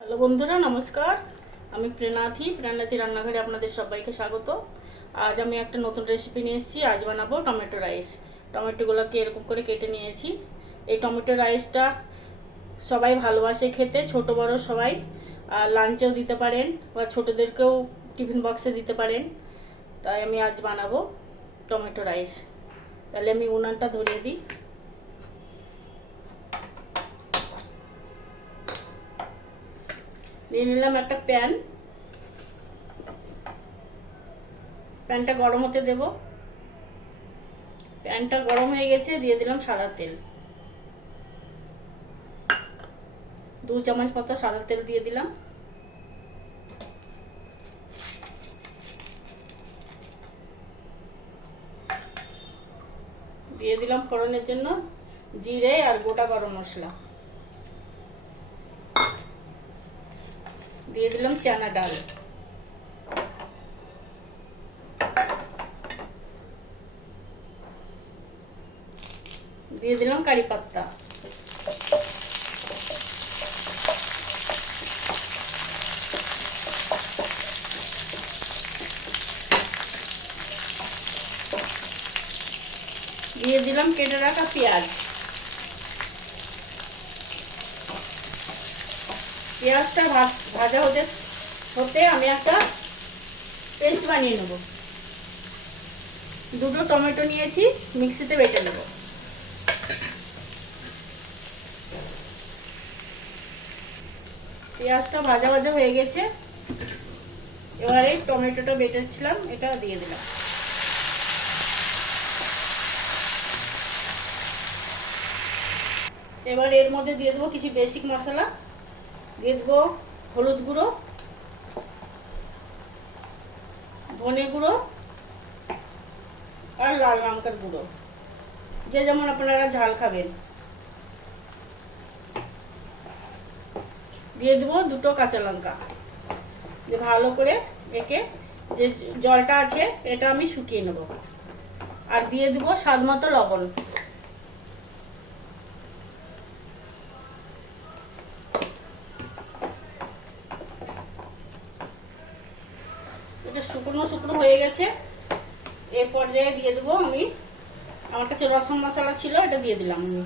Hello বন্ধুরা, নমস্কার। আমি প্রেরণাথি রান্নাঘরে আপনাদের সবাইকে স্বাগত। আজ আমি একটা নতুন রেসিপি নিয়ে এসেছি। আজ বানাবো টমেটো রাইস। টমেটোগুলোকে এরকম করে কেটে নিয়েছি। এই টমেটো রাইসটা সবাই ভালোবাসে খেতে, ছোট বড় সবাই। লাঞ্চেও দিতে পারেন বা ছোটদেরকেও টিফিন বক্সে দিতে পারেন। তাই আমি আজ বানাবো টমেটো রাইস। তাহলে আমি উনানটা ধরিয়ে দিই। নিয়ে নিলাম একটা প্যানটা গরম হতে দেব। প্যানটা গরম হয়ে গেছে, দিয়ে দিলাম সাদা তেল। 2 চামচ মতো সাদা তেল দিয়ে দিলাম। দিয়ে দিলাম ফোড়নের জন্য জিরে আর গোটা গরম মশলা। দিয়ে দিলাম চানা ডাল। দিয়ে দিলাম কারি পাত্তা। দিয়ে দিলাম কেটে রাখা পেঁয়াজ। পেঁয়াজটা ভাজা হতে আমি একটা পেস্ট বানিয়ে নেব। 2টো টমেটো নিয়েছি, মিক্সিতে বেটে নেব। পেঁয়াজটা ভাজা হয়ে গেছে। এবারে টমেটোটা বেটেছিলাম, এটা দিয়ে দিলাম। এবার এর মধ্যে দিয়ে দেবো কিছু বেসিক মশলা। দিয়ে দেবো হলুদ গুঁড়ো, ধনে গুঁড়ো আর লাল লঙ্কার গুঁড়ো, যে যেমন আপনারা ঝাল খাবেন। দিয়ে দেবো 2টো কাঁচা লঙ্কা। দিয়ে ভালো করে একে যে জলটা আছে এটা আমি শুকিয়ে নেব। আর দিয়ে দেবো স্বাদ মতো লবণ। এটা শুকনো শুকনো হয়ে গেছে। এর পর্যায়ে দিয়ে দেবো আমি, আমার কাছে রসুন মশলা ছিল, এটা দিয়ে দিলাম আমি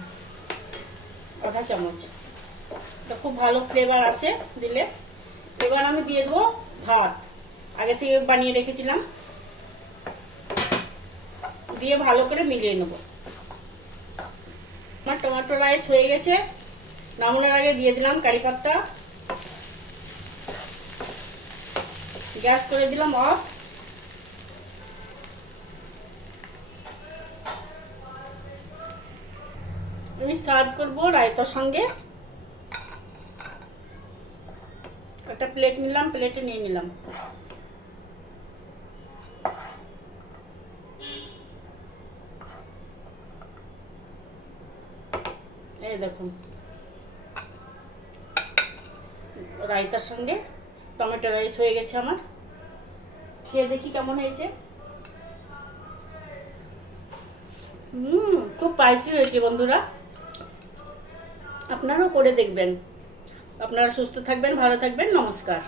আধা চামচ। এটা খুব ভালো ফ্লেভার আসে দিলে। এবার আমি দিয়ে দেবো ভাত, আগে থেকে বানিয়ে রেখেছিলাম। দিয়ে ভালো করে মিলিয়ে নেব। আমার টমেটো রাইস হয়ে গেছে। নামানোর আগে দিয়ে দিলাম কারি পাত্তা। গ্যাস করে দিলাম অফ। আমি সার্ভ করবো রায়তার সঙ্গে। একটা প্লেট নিলাম, প্লেটে নিয়ে নিলাম। এই দেখুন, রায়তার সঙ্গে টমেটো রাইস হয়ে গেছে আমার। খেয়ে দেখি কেমন হয়েছে। খুব স্পাইসি হয়েছে বন্ধুরা, আপনারাও করে দেখবেন। আপনারা সুস্থ থাকবেন, ভালো থাকবেন। নমস্কার।